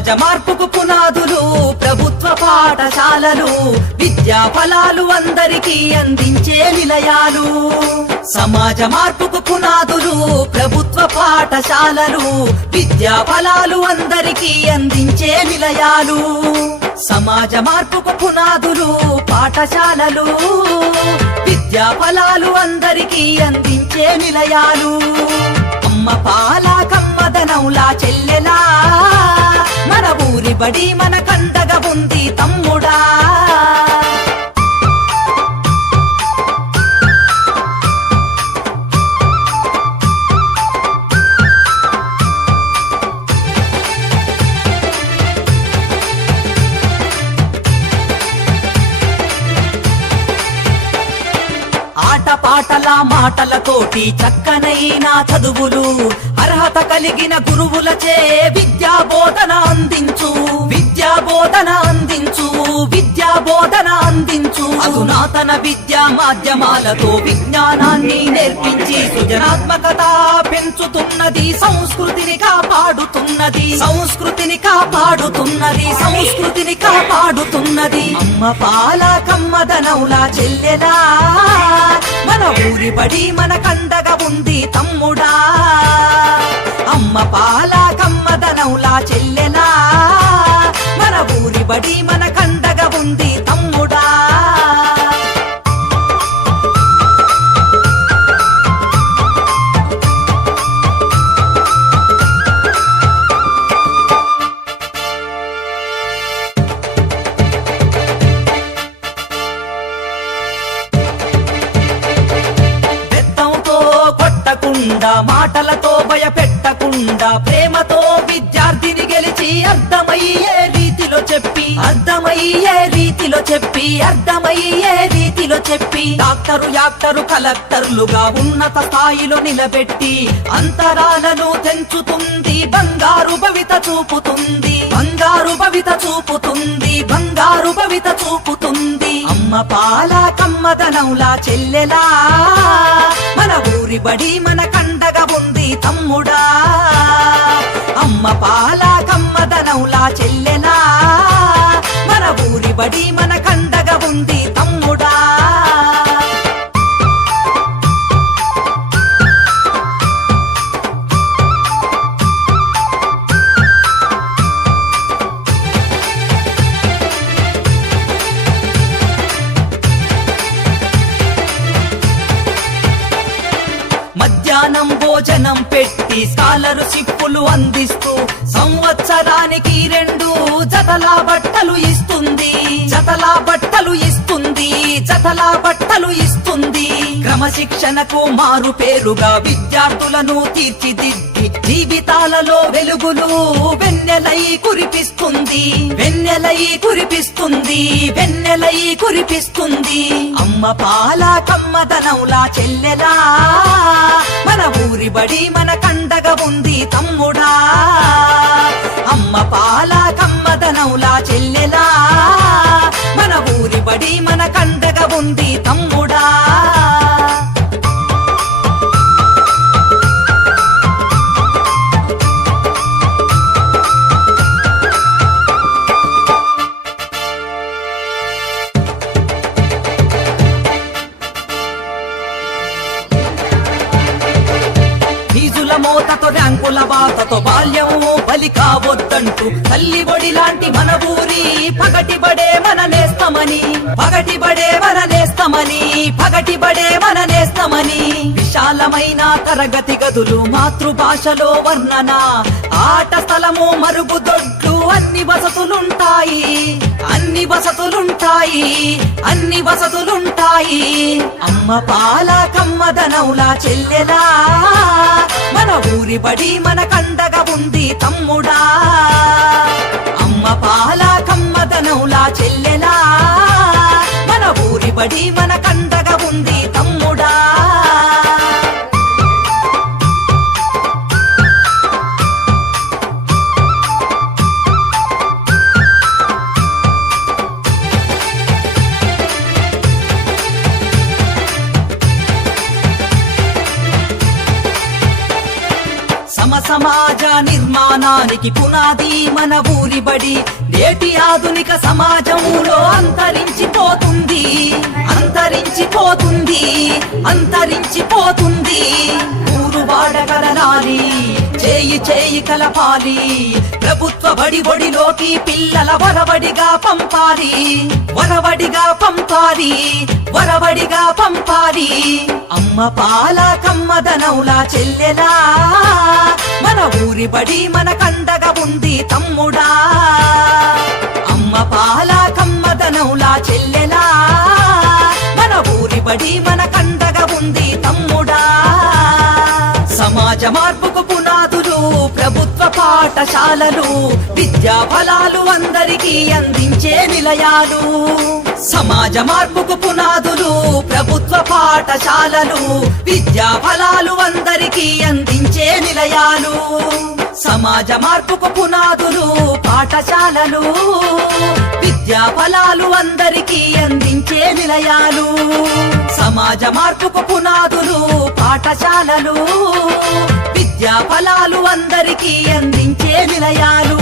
సమాజ మార్పుకు పునాదులు ప్రభుత్వ పాఠశాలలు, విద్యా ఫలాలు అందరికీ అందించే నిలయాలు. సమాజ మార్పుకు పునాదులు ప్రభుత్వ పాఠశాలలు, విద్యా ఫలాలు అందరికీ అందించే నిలయాలు. సమాజ మార్పుకు పునాదులు పాఠశాలలు, విద్యా ఫలాలు అందరికీ అందించే నిలయాలు. అమ్మ పాల కమ్మదనంలా చెల్లెలా, మన ఊరి బడి మన కండగా ఉంది తమ్ముడా. ఆటపాటల మాటలతోటి చక్కనైన చదువులు, అర్హత కలిగిన గురువులచే విద్యా బోధన అందించు, విద్యా బోధన అందించు, విద్యా బోధన అందించు. అధునాతన విద్యా మాధ్యమాలతో విజ్ఞానాన్ని నేర్పించి సృజనాత్మకత పెంచుతున్నది, సంస్కృతిని కాపాడుతున్నది, సంస్కృతిని కాపాడుతున్నది, సంస్కృతిని కాపాడుతున్నది. అమ్మ పాల కమ్మదనవులా చెల్లెలా, మన ఊరి బడి మన కండగా ఉంది తమ్ముడా. అమ్మ పాల కమ్మదనవులా చెల్లెలా, మన ఊరి బడి మన కండగా ఉంది తమ్ముడా. మాటలతో భయపెట్టకుండా ప్రేమతో విద్యార్థిని గెలిచి అర్థమయ్యే రీతిలో చెప్పి, అర్థమయ్యే రీతిలో చెప్పి, అర్థమయ్యే రీతిలో చెప్పి డాక్టరు యాక్టరు కలెక్టర్లుగా ఉన్నత స్థాయిలో నిలబెట్టి అంతరాలను తెంచుతుంది, బంగారు భవిత చూపుతుంది, బంగారు భవిత చూపుతుంది, బంగారు భవిత చూపుతుంది. అమ్మ పాల కమ్మదనవులా చెల్లెలా, మన ఊరి బడి మన కండగా ఉంది తమ్ముడా. అమ్మ పాల కమ్మదనవులా చెల్లెలా, మన ఊరి బడి మన కండగా ఉంది తమ్ముడా. మధ్యాహ్నం భోజనం పెట్టి స్కాలర్షిప్పులు అందిస్తూ సంవత్సరానికి 2 జతల బట్టలు ఇస్తుంది, జతల బట్టలు ఇస్తుంది, జతల బట్టలు ఇస్తుంది. క్రమశిక్షణకు మారు పేరుగా విద్యార్థులను తీర్చిదిద్ది జీవితాలలో వెలుగులు వెన్నెలై కురిపిస్తుంది, వెన్నెలై కురిపిస్తుంది, వెన్నెలై కురిపిస్తుంది. అమ్మ పాల కమ్మదనవులా చెల్లెలా, మన ఊరి బడి మన కండగా ఉంది తమ్ముడా. అమ్మ పాల కమ్మదనవులా చెల్లెలా, మన ఊరి బడి మన కండగా ఉంది తమ్ముడా. ఫీజుల మోతతో ర్యాంకుల బాతతో బాల్యము బలి కావద్దంటూ తల్లి బడి లాంటి మన ఊరి పగటి బడే మన నేస్తమని, పగటి బడే మన నేస్తమని, పగటి బడే మన నేస్తమని. విశాలమైన తరగతి గదులు, మాతృభాషలో వర్ణన, ఆట స్థలము, మరుగుదొడ్లు, అన్ని వసతులుంటాయి, అన్ని వసతులుంటాయి, అన్ని వసతులుంటాయి. అమ్మ పాల కమ్మదనవులా చెల్లెలా, మన ఊరి బడి మన కండగా ఉంది తమ్ముడా. అమ్మ పాల కమ్మదనవులా చెల్లెలా, మన ఊరి బడి మన కండగా ఉంది తమ్ముడా. సమ సమాజ నిర్మాణానికి పునాది మన ఊరి బడి. నేటి ఆధునిక సమాజంలో అంతరించిపోతుంది, అంతరించిపోతుంది, అంతరించిపోతుంది. ఊరు వాడగలనాలి, చేయి చేయి కలపాలి. ప్రభుత్వ బడి బడిలోకి పిల్లల వరవడిగా పంపాలి, వరవడిగా పంపాలి, వరవడిగా పంపాలి. అమ్మ పాల కమ్మదనౌలా చెల్లెలా, మన ఊరి బడి మన కండగా ఉంది తమ్ముడా. అమ్మ పాల కమ్మదనౌలా చెల్లెలా, మన ఊరి బడి మన కండగా ఉంది తమ్ముడా. సమాజ మార్పుకు పునాదులు ప్రభుత్వ పాఠశాలలు, విద్యా ఫలాలు అందరికీ అందించే నిలయాలు. సమాజ మార్పుకు పునాదులు ప్రభుత్వ పాఠశాలలు, విద్యా ఫలాలు అందరికీ అందించే నిలయాలు. సమాజ మార్పుకు పునాదులు పాఠశాలలు, విద్యా ఫలాలు అందరికీ అందించే నిలయాలు. సమాజ మార్పుకు పునాదులు పాఠశాలలు, విద్యా ఫలాలు అందరికీ అందించే నిలయాలు.